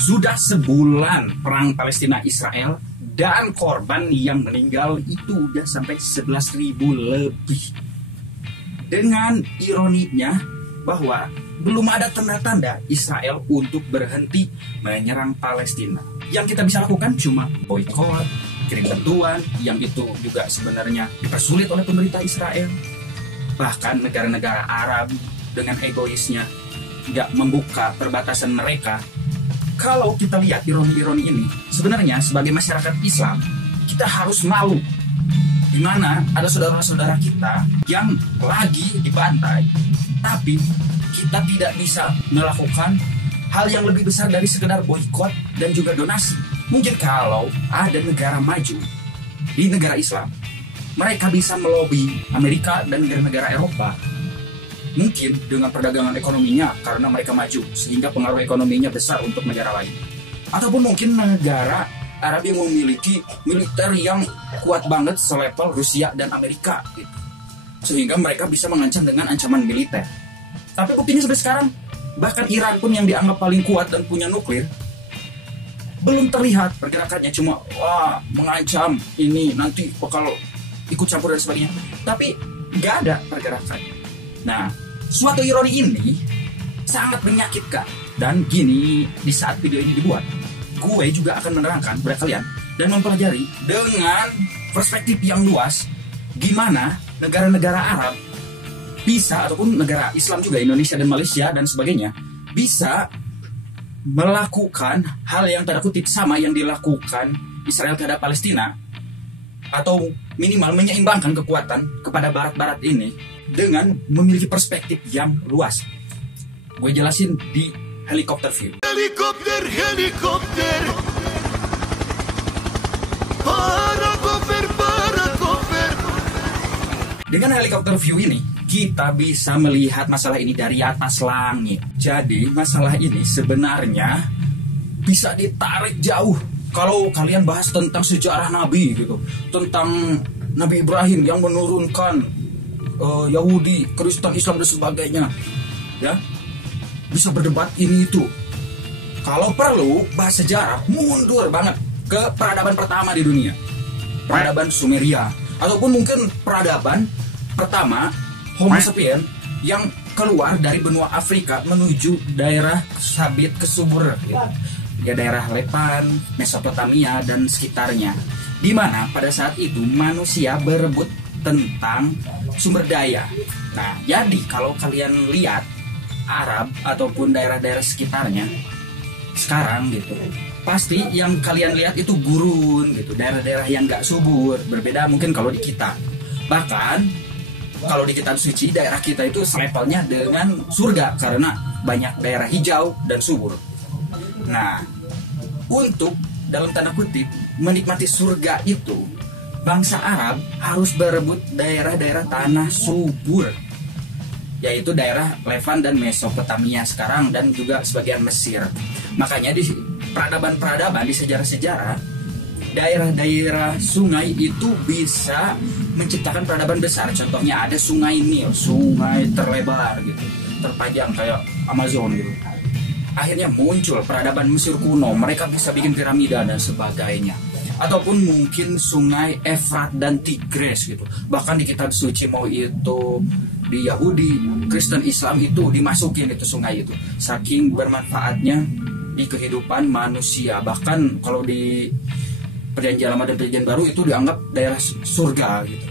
Sudah sebulan perang Palestina Israel dan korban yang meninggal itu udah sampai 11.000 lebih. Dengan ironinya bahwa belum ada tanda-tanda Israel untuk berhenti menyerang Palestina. Yang kita bisa lakukan cuma boikot, kirim bantuan, yang itu juga sebenarnya dipersulit oleh pemerintah Israel. Bahkan negara-negara Arab dengan egoisnya nggak membuka perbatasan mereka. Kalau kita lihat ironi-ironi ini, sebenarnya sebagai masyarakat Islam, kita harus malu. Di mana ada saudara-saudara kita yang lagi dibantai, tapi kita tidak bisa melakukan hal yang lebih besar dari sekedar boikot dan juga donasi. Mungkin kalau ada negara maju di negara Islam, mereka bisa melobi Amerika dan negara-negara Eropa. Mungkin dengan perdagangan ekonominya karena mereka maju sehingga pengaruh ekonominya besar untuk negara lain. Ataupun mungkin negara Arab yang memiliki militer yang kuat banget selevel Rusia dan Amerika gitu. Sehingga mereka bisa mengancam dengan ancaman militer. Tapi buktinya sampai sekarang bahkan Iran pun yang dianggap paling kuat dan punya nuklir belum terlihat pergerakannya, cuma mengancam ini nanti bakal ikut campur dan sebagainya. Tapi nggak ada pergerakan. Nah, suatu ironi ini sangat menyakitkan. Dan gini, di saat video ini dibuat, gue juga akan menerangkan kepada kalian dan mempelajari dengan perspektif yang luas gimana negara-negara Arab bisa, ataupun negara Islam juga, Indonesia dan Malaysia dan sebagainya, bisa melakukan hal yang tanda kutip sama yang dilakukan Israel terhadap Palestina, atau minimal menyeimbangkan kekuatan kepada barat-barat ini dengan memiliki perspektif yang luas. Gue jelasin di helikopter view. Helikopter. Parakoper. Dengan helikopter view ini, kita bisa melihat masalah ini dari atas langit. Jadi masalah ini sebenarnya bisa ditarik jauh. Kalau kalian bahas tentang sejarah Nabi gitu, tentang Nabi Ibrahim yang menurunkan Yahudi, Kristen, Islam dan sebagainya, ya bisa berdebat ini itu. Kalau perlu bahas sejarah, mundur banget ke peradaban pertama di dunia, peradaban Sumeria, ataupun mungkin peradaban pertama Homo sapiens yang keluar dari benua Afrika menuju daerah sabit kesubur, gitu. Ya daerah Lepan, Mesopotamia dan sekitarnya, di mana pada saat itu manusia berebut tentang sumber daya. Nah, jadi kalau kalian lihat Arab ataupun daerah-daerah sekitarnya sekarang gitu, pasti yang kalian lihat itu gurun gitu, daerah-daerah yang gak subur. Berbeda mungkin kalau di kita. Bahkan kalau di kitab suci, daerah kita itu selevelnya dengan surga karena banyak daerah hijau dan subur. Nah, untuk dalam tanda kutip menikmati surga itu, bangsa Arab harus berebut daerah-daerah tanah subur, yaitu daerah Levan dan Mesopotamia sekarang dan juga sebagian Mesir. Makanya di peradaban-peradaban, di sejarah-sejarah, daerah-daerah sungai itu bisa menciptakan peradaban besar. Contohnya ada sungai Nil, sungai terlebar gitu, terpanjang kayak Amazon gitu. Akhirnya muncul peradaban Mesir kuno, mereka bisa bikin piramida dan sebagainya. Ataupun mungkin sungai Efrat dan Tigris gitu. Bahkan di kitab suci, mau itu di Yahudi, Kristen, Islam, itu dimasukin itu sungai itu. Saking bermanfaatnya di kehidupan manusia. Bahkan kalau di Perjanjian Lama dan Perjanjian Baru itu dianggap daerah surga gitu.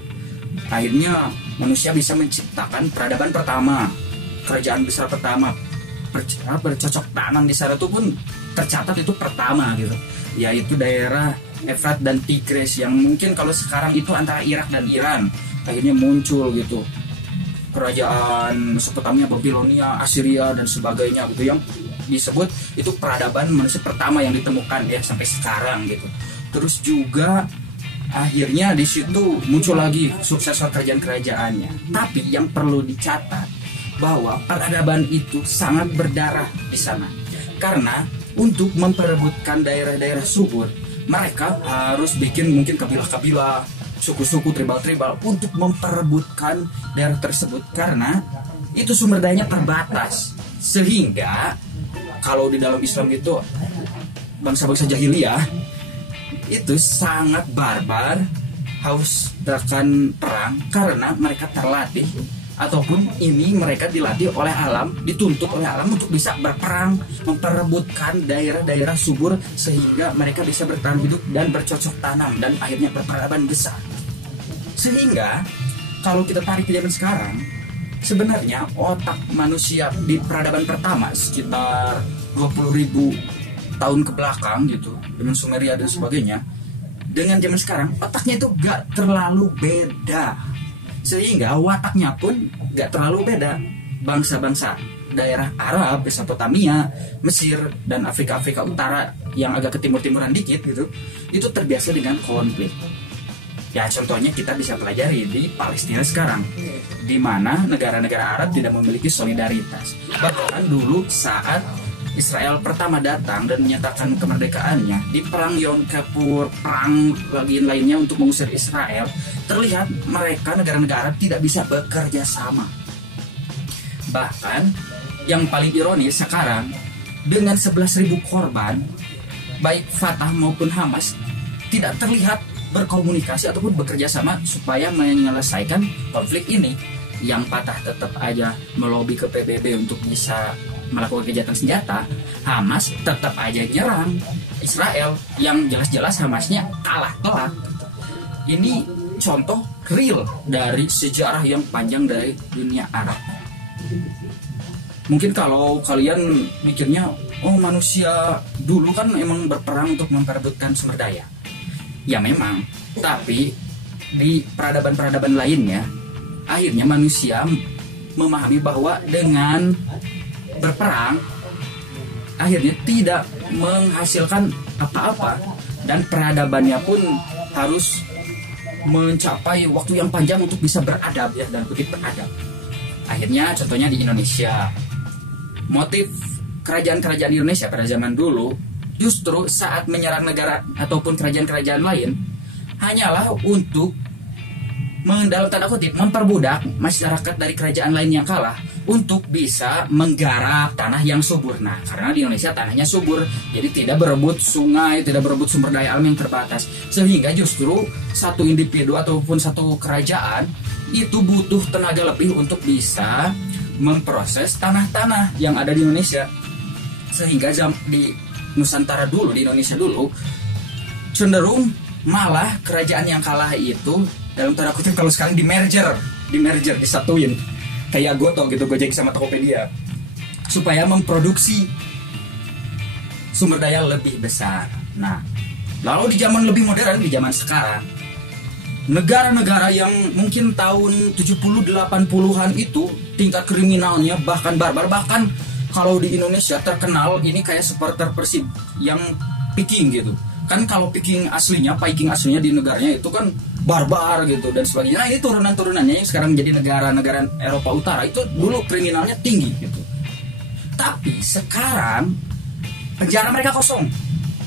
Akhirnya manusia bisa menciptakan peradaban pertama, kerajaan besar pertama. Bercocok tanam di sana itu pun tercatat itu pertama gitu, yaitu daerah Efrat dan Tigris, yang mungkin kalau sekarang itu antara Irak dan Iran. Akhirnya muncul gitu kerajaan Mesopotamia, Babilonia, Assyria dan sebagainya gitu, yang disebut itu peradaban manusia pertama yang ditemukan ya sampai sekarang gitu. Terus juga akhirnya di situ muncul lagi suksesor kerajaan-kerajaannya. Tapi yang perlu dicatat bahwa peradaban itu sangat berdarah di sana. Karena untuk memperebutkan daerah-daerah subur, mereka harus bikin mungkin kabilah-kabilah, suku-suku, tribal-tribal untuk memperebutkan daerah tersebut. Karena itu sumber dayanya terbatas. Sehingga kalau di dalam Islam itu bangsa-bangsa jahiliyah itu sangat barbar, haus akan perang karena mereka terlatih ataupun ini mereka dilatih oleh alam, dituntut oleh alam untuk bisa berperang, memperebutkan daerah-daerah subur sehingga mereka bisa bertahan hidup dan bercocok tanam dan akhirnya berperadaban besar. Sehingga kalau kita tarik ke zaman sekarang, sebenarnya otak manusia di peradaban pertama sekitar 20.000 tahun ke belakang gitu, dengan Sumeria dan sebagainya, dengan zaman sekarang otaknya itu gak terlalu beda, sehingga wataknya pun gak terlalu beda. Bangsa-bangsa daerah Arab, Mesopotamia, Mesir, dan Afrika Utara yang agak ke timur-timuran dikit gitu, itu terbiasa dengan konflik. Ya contohnya kita bisa pelajari di Palestina sekarang, di mana negara-negara Arab tidak memiliki solidaritas. Bahkan dulu saat Israel pertama datang dan menyatakan kemerdekaannya di perang Yom Kippur, perang lainnya untuk mengusir Israel, terlihat mereka negara-negara tidak bisa bekerja sama. Bahkan yang paling ironis sekarang, dengan 11.000 korban, baik Fatah maupun Hamas tidak terlihat berkomunikasi ataupun bekerja sama supaya menyelesaikan konflik ini. Yang Fatah tetap aja melobi ke PBB untuk bisa melakukan kejahatan senjata, Hamas tetap aja nyerang Israel yang jelas-jelas Hamasnya kalah telak. Ini contoh real dari sejarah yang panjang dari dunia Arab. Mungkin kalau kalian mikirnya, oh manusia dulu kan emang berperang untuk memperebutkan sumber daya. Ya memang, tapi di peradaban-peradaban lainnya, akhirnya manusia memahami bahwa dengan berperang akhirnya tidak menghasilkan apa-apa, dan peradabannya pun harus mencapai waktu yang panjang untuk bisa beradab ya, dan begitu beradab. Akhirnya contohnya di Indonesia, motif kerajaan-kerajaan Indonesia pada zaman dulu justru saat menyerang negara ataupun kerajaan-kerajaan lain hanyalah untuk dalam tanda kutip memperbudak masyarakat dari kerajaan lain yang kalah untuk bisa menggarap tanah yang subur. Nah, karena di Indonesia tanahnya subur, jadi tidak berebut sungai, tidak berebut sumber daya alam yang terbatas, sehingga justru satu individu ataupun satu kerajaan itu butuh tenaga lebih untuk bisa memproses tanah-tanah yang ada di Indonesia. Sehingga di Nusantara dulu, di Indonesia dulu, cenderung malah kerajaan yang kalah itu dalam tanda kutip kalau sekarang di merger, disatuin kayak Goto gitu, Gojek sama Tokopedia, supaya memproduksi sumber daya lebih besar. Nah, lalu di zaman lebih modern, di zaman sekarang, negara-negara yang mungkin tahun 70-80-an itu tingkat kriminalnya bahkan barbar, bahkan kalau di Indonesia terkenal ini kayak supporter Persib yang Peking gitu. Kan kalau Peking aslinya, Peking aslinya di negaranya itu kan barbar gitu dan sebagainya. Nah, ini turunan-turunannya yang sekarang menjadi negara-negara Eropa Utara itu dulu kriminalnya tinggi gitu. Tapi sekarang penjara mereka kosong.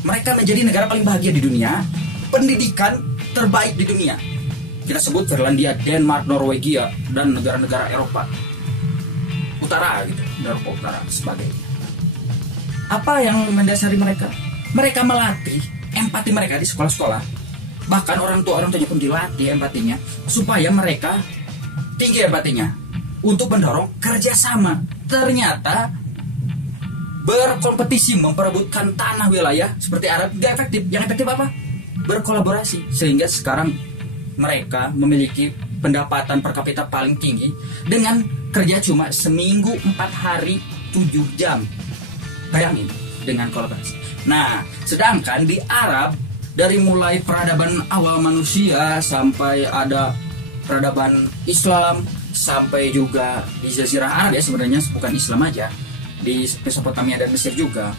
Mereka menjadi negara paling bahagia di dunia, pendidikan terbaik di dunia. Kita sebut Finlandia, Denmark, Norwegia, dan negara-negara Eropa Utara gitu, Eropa Utara sebagainya. Apa yang mendasari mereka? Mereka melatih empati mereka di sekolah-sekolah. Bahkan orang tuanya pun dilatih empatinya supaya mereka tinggi empatinya untuk mendorong kerjasama. Ternyata berkompetisi memperebutkan tanah wilayah seperti Arab gak efektif. Yang efektif apa? Berkolaborasi. Sehingga sekarang mereka memiliki pendapatan per kapita paling tinggi dengan kerja cuma seminggu 4 hari 7 jam. Bayangin dengan kolaborasi. Nah, sedangkan di Arab dari mulai peradaban awal manusia sampai ada peradaban Islam sampai juga di Jazirah Arab ya, sebenarnya bukan Islam aja, di Mesopotamia dan Mesir juga.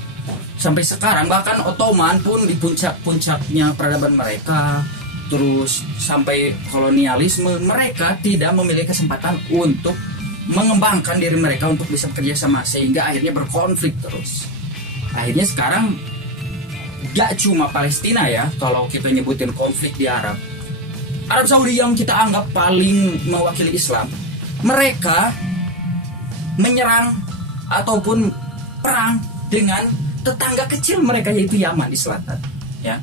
Sampai sekarang bahkan Ottoman pun di puncak-puncaknya peradaban mereka, terus sampai kolonialisme, mereka tidak memiliki kesempatan untuk mengembangkan diri mereka untuk bisa bekerja sama, sehingga akhirnya berkonflik terus. Akhirnya sekarang gak cuma Palestina ya, kalau kita nyebutin konflik di Arab Saudi yang kita anggap paling mewakili Islam, mereka menyerang ataupun perang dengan tetangga kecil mereka yaitu Yaman di selatan, ya.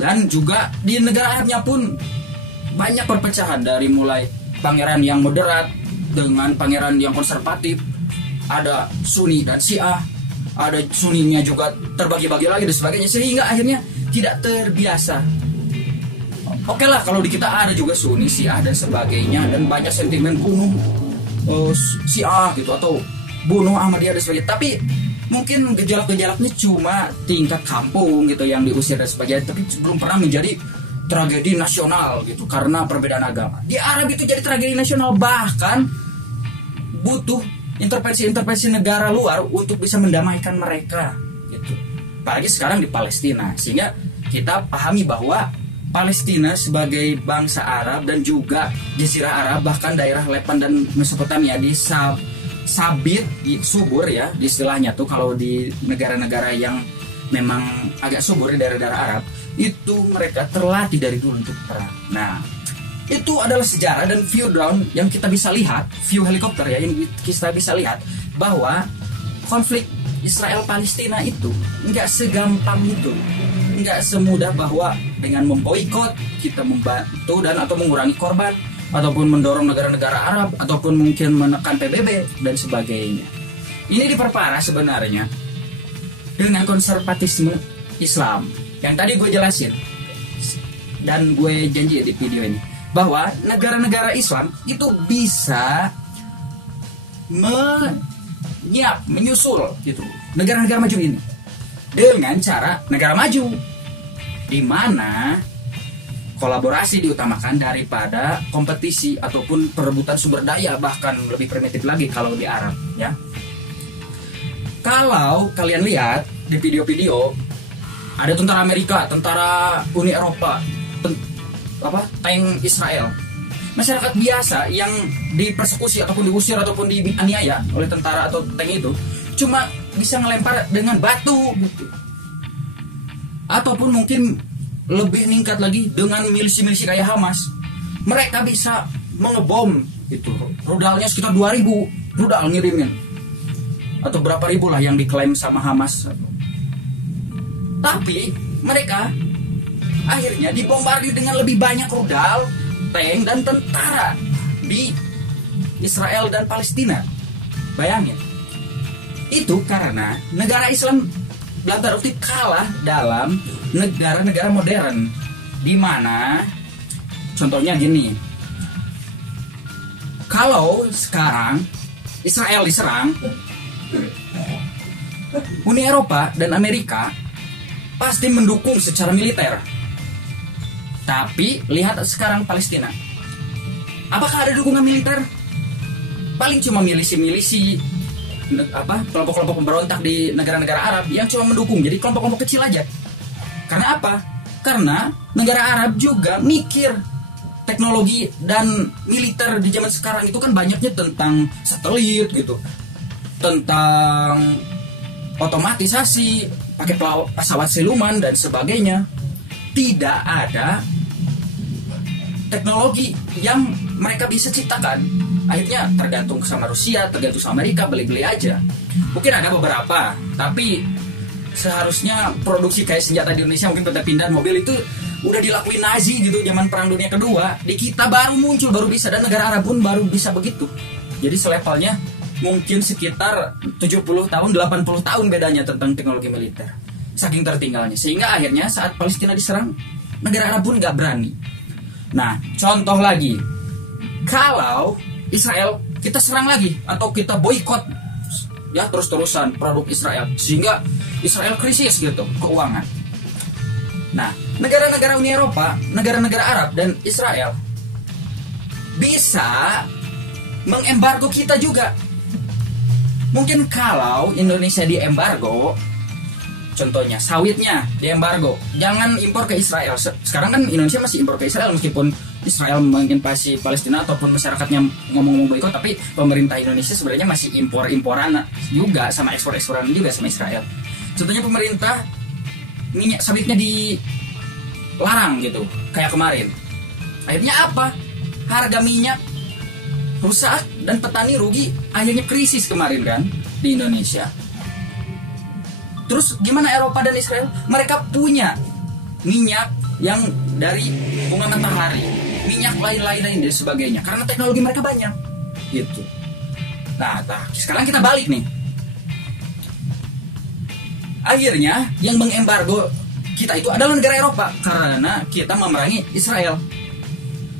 Dan juga di negara Arabnya pun banyak perpecahan, dari mulai pangeran yang moderat dengan pangeran yang konservatif, ada Sunni dan Syiah, ada Sunninya juga terbagi-bagi lagi dan sebagainya, sehingga akhirnya tidak terbiasa. Oke lah, kalau di kita ada juga Sunni, Syiah dan sebagainya, dan banyak sentimen bunuh Syiah gitu atau bunuh Ahmadiyah dan sebagainya. Tapi mungkin gejolak-gejolaknya cuma tingkat kampung gitu yang diusir dan sebagainya, tapi belum pernah menjadi tragedi nasional gitu karena perbedaan agama. Di Arab itu jadi tragedi nasional, bahkan butuh intervensi negara luar untuk bisa mendamaikan mereka gitu. Apalagi sekarang di Palestina, sehingga kita pahami bahwa Palestina sebagai bangsa Arab dan juga Jazirah Arab, bahkan daerah Lepan dan Mesopotamia di sabit subur ya istilahnya tuh, kalau di negara-negara yang memang agak subur di daerah-daerah Arab itu mereka terlatih dari dulu untuk perang. Nah, itu adalah sejarah dan view drone yang kita bisa lihat, view helikopter ya, yang kita bisa lihat bahwa konflik Israel Palestina itu nggak segampang itu, nggak semudah bahwa dengan memboikot kita membantu dan atau mengurangi korban, ataupun mendorong negara-negara Arab, ataupun mungkin menekan PBB dan sebagainya. Ini diperparah sebenarnya dengan konservatisme Islam yang tadi gue jelasin dan gue janji di video ini, bahwa negara-negara Islam itu bisa menyusul gitu negara-negara maju ini dengan cara negara maju, di mana kolaborasi diutamakan daripada kompetisi ataupun perebutan sumber daya, bahkan lebih primitif lagi kalau di Arab ya. Kalau kalian lihat di video-video, ada tentara Amerika, tentara Uni Eropa, tank Israel, masyarakat biasa yang dipersekusi ataupun diusir ataupun dianiaya oleh tentara atau tank itu cuma bisa ngelempar dengan batu gitu. Ataupun mungkin lebih meningkat lagi dengan milisi-milisi kayak Hamas, mereka bisa mengebom itu, rudalnya sekitar 2000 rudal ngirimin, atau berapa ribu lah yang diklaim sama Hamas. Tapi mereka akhirnya dibombardir dengan lebih banyak rudal, tank dan tentara di Israel dan Palestina. Bayangin, itu karena negara Islam dalam tanda kutip kalah dalam negara-negara modern, di mana contohnya gini, kalau sekarang Israel diserang, Uni Eropa dan Amerika pasti mendukung secara militer. Tapi lihat sekarang Palestina, apakah ada dukungan militer? Paling cuma milisi-milisi, kelompok-kelompok pemberontak di negara-negara Arab yang cuma mendukung, jadi kelompok-kelompok kecil aja. Karena apa? Karena negara Arab juga mikir teknologi dan militer di zaman sekarang itu kan banyaknya tentang satelit gitu, tentang otomatisasi, pakai pesawat siluman dan sebagainya. Tidak ada teknologi yang mereka bisa ciptakan. Akhirnya tergantung sama Rusia, tergantung sama Amerika, beli-beli aja. Mungkin ada beberapa, tapi seharusnya produksi kayak senjata di Indonesia, mungkin pindah-pindahan mobil itu udah dilakuin Nazi gitu zaman Perang Dunia Kedua. Di kita baru muncul, baru bisa, dan negara Arab pun baru bisa begitu. Jadi selevelnya mungkin sekitar 70 tahun, 80 tahun bedanya tentang teknologi militer. Saking tertinggalnya, sehingga akhirnya saat Palestina diserang, negara Arab pun gak berani. Nah, contoh lagi, kalau Israel kita serang lagi atau kita boikot ya terus-terusan produk Israel, sehingga Israel krisis gitu keuangan. Nah, negara-negara Uni Eropa, negara-negara Arab dan Israel bisa mengembargo kita juga. Mungkin kalau Indonesia diembargo, contohnya sawitnya diembargo, jangan impor ke Israel. Sekarang kan Indonesia masih impor ke Israel, meskipun Israel menginvasi Palestina ataupun masyarakatnya ngomong-ngomong boikot, tapi pemerintah Indonesia sebenarnya masih impor-imporan juga, sama ekspor-eksporan juga sama Israel. Contohnya pemerintah minyak sawitnya dilarang gitu, kayak kemarin. Akhirnya apa? Harga minyak rusak dan petani rugi, akhirnya krisis kemarin kan di Indonesia. Terus gimana Eropa dan Israel? Mereka punya minyak yang dari bunga matahari, minyak lain-lain dan sebagainya, karena teknologi mereka banyak gitu. Nah, sekarang kita balik nih. Akhirnya yang mengembargo kita itu adalah negara Eropa karena kita memerangi Israel.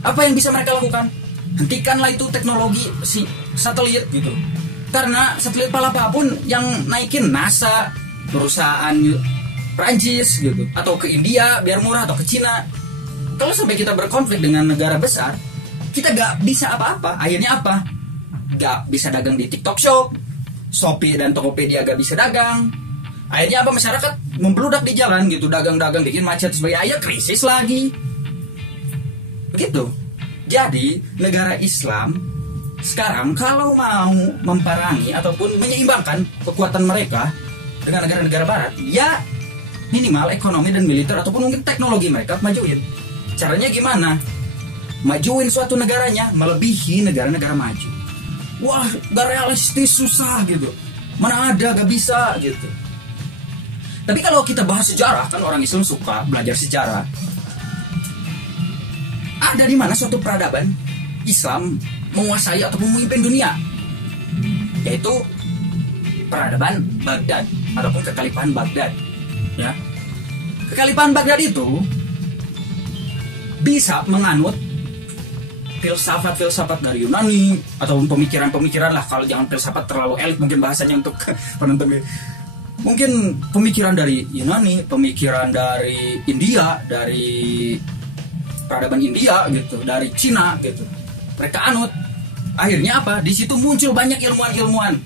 Apa yang bisa mereka lakukan? Hentikanlah itu teknologi si satelit gitu. Karena satelit Palapa pun yang naikin NASA, perusahaan Prancis gitu, atau ke India biar murah, atau ke Cina. Kalau sampai kita berkonflik dengan negara besar, kita gak bisa apa-apa. Akhirnya apa? Gak bisa dagang di TikTok Shop, Shopee dan Tokopedia gak bisa dagang. Akhirnya apa? Masyarakat membludak di jalan gitu, dagang-dagang bikin macet sebagai akhirnya krisis lagi. Begitu. Jadi negara Islam sekarang kalau mau memperangi ataupun menyeimbangkan kekuatan mereka dengan negara-negara Barat, ya minimal ekonomi dan militer ataupun mungkin teknologi mereka majuin. Caranya gimana? Majuin suatu negaranya melebihi negara-negara maju. Wah, gak realistis, susah gitu. Mana ada, gak bisa gitu. Tapi kalau kita bahas sejarah, kan orang Islam suka belajar sejarah. Ada di mana suatu peradaban Islam menguasai ataupun memimpin dunia, yaitu peradaban Baghdad ataupun kekhalifahan Baghdad. Ya, kekhalifahan Baghdad itu bisa menganut filsafat dari Yunani ataupun pemikiran-pemikiran lah. Kalau jangan filsafat terlalu elit mungkin bahasanya untuk penonton. Mungkin pemikiran dari Yunani, pemikiran dari India, dari peradaban India gitu, dari Cina gitu. Mereka anut. Akhirnya apa? Di situ muncul banyak ilmuwan-ilmuwan.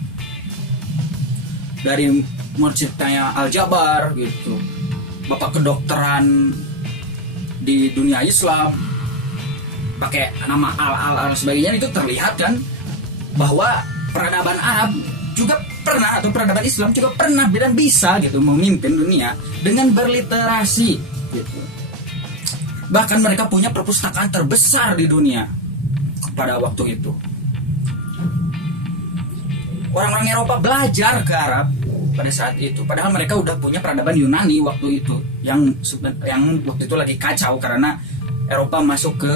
Dari mursyidnya Al-Jabar gitu. Bapak kedokteran di dunia Islam pakai nama al sebagainya, itu terlihat kan bahwa peradaban Arab juga pernah, atau peradaban Islam juga pernah dan bisa gitu memimpin dunia dengan berliterasi gitu. Bahkan mereka punya perpustakaan terbesar di dunia pada waktu itu. Orang-orang Eropa belajar ke Arab pada saat itu, padahal mereka udah punya peradaban Yunani waktu itu yang waktu itu lagi kacau karena Eropa masuk ke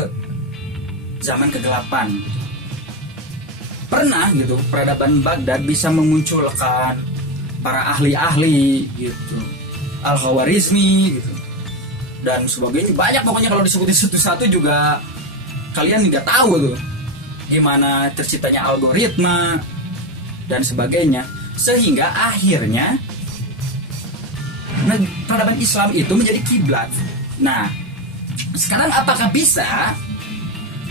zaman kegelapan. Pernah gitu peradaban Baghdad bisa memunculkan para ahli-ahli gitu, Al-Khawarizmi gitu dan sebagainya, banyak pokoknya. Kalau disebutin satu-satu juga kalian nggak tahu tuh gimana terciptanya algoritma dan sebagainya, sehingga akhirnya peradaban Islam itu menjadi kiblat. Nah, sekarang apakah bisa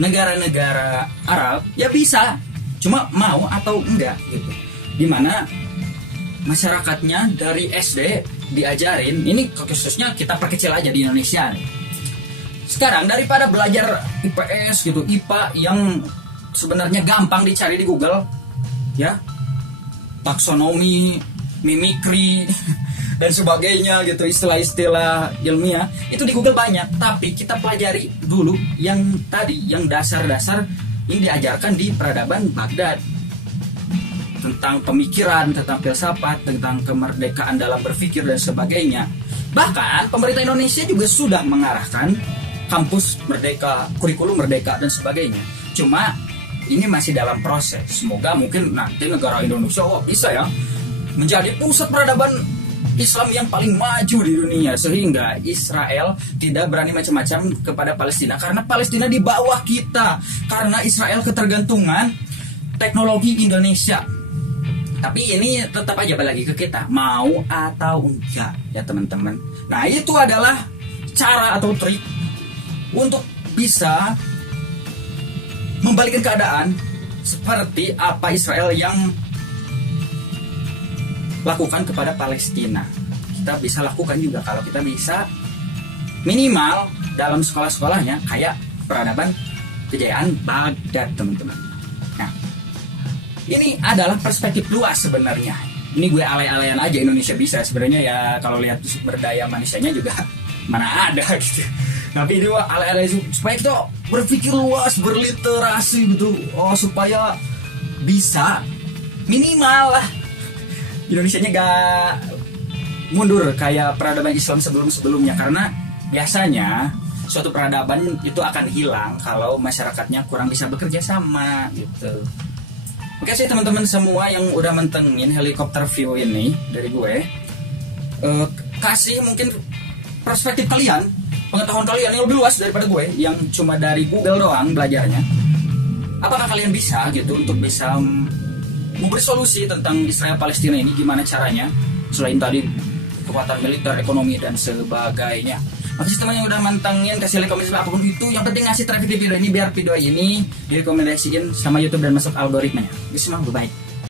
negara-negara Arab? Ya bisa, cuma mau atau enggak gitu. Dimana masyarakatnya dari SD diajarin, ini khususnya kita perkecil aja di Indonesia nih. Sekarang daripada belajar IPS gitu, IPA yang sebenarnya gampang dicari di Google, ya, taksonomi, mimikri dan sebagainya gitu, istilah-istilah ilmiah itu di Google banyak. Tapi kita pelajari dulu yang tadi, yang dasar-dasar yang diajarkan di peradaban Baghdad, tentang pemikiran, tentang filsafat, tentang kemerdekaan dalam berpikir dan sebagainya. Bahkan pemerintah Indonesia juga sudah mengarahkan kampus merdeka, kurikulum merdeka dan sebagainya. Cuma ini masih dalam proses. Semoga mungkin nanti negara Indonesia bisa ya menjadi pusat peradaban Islam yang paling maju di dunia, sehingga Israel tidak berani macam-macam kepada Palestina, karena Palestina di bawah kita, karena Israel ketergantungan teknologi Indonesia. Tapi ini tetap aja balik lagi ke kita, mau atau enggak ya teman-teman. Nah, itu adalah cara atau trik untuk bisa membalikkan keadaan seperti apa Israel yang lakukan kepada Palestina. Kita bisa lakukan juga kalau kita bisa minimal dalam sekolah-sekolahnya kayak peradaban kejayaan Baghdad, teman-teman. Nah, ini adalah perspektif luas sebenarnya. Ini gue alay-alayan aja, Indonesia bisa sebenarnya ya, kalau lihat sumber daya manusianya juga mana ada gitu. Tapi ini alay-alay supaya kita berpikir luas, berliterasi gitu, supaya bisa minimal lah Indonesianya mundur kayak peradaban Islam sebelum-sebelumnya, karena biasanya suatu peradaban itu akan hilang kalau masyarakatnya kurang bisa bekerja sama gitu. Oke sih teman-teman semua yang udah mentengin helikopter view ini dari gue, kasih mungkin perspektif kalian, pengetahuan kalian yang lebih luas daripada gue yang cuma dari Google doang belajarnya. Apakah kalian bisa gitu untuk bisa memberi solusi tentang Israel Palestina ini, gimana caranya selain tadi kekuatan militer, ekonomi dan sebagainya. Makasih teman yang udah mantengin, kasih like, komen, apapun itu. Yang penting ngasih traffic di video ini biar video ini direkomendasiin sama YouTube dan masuk algoritmanya. Bismillah, bye.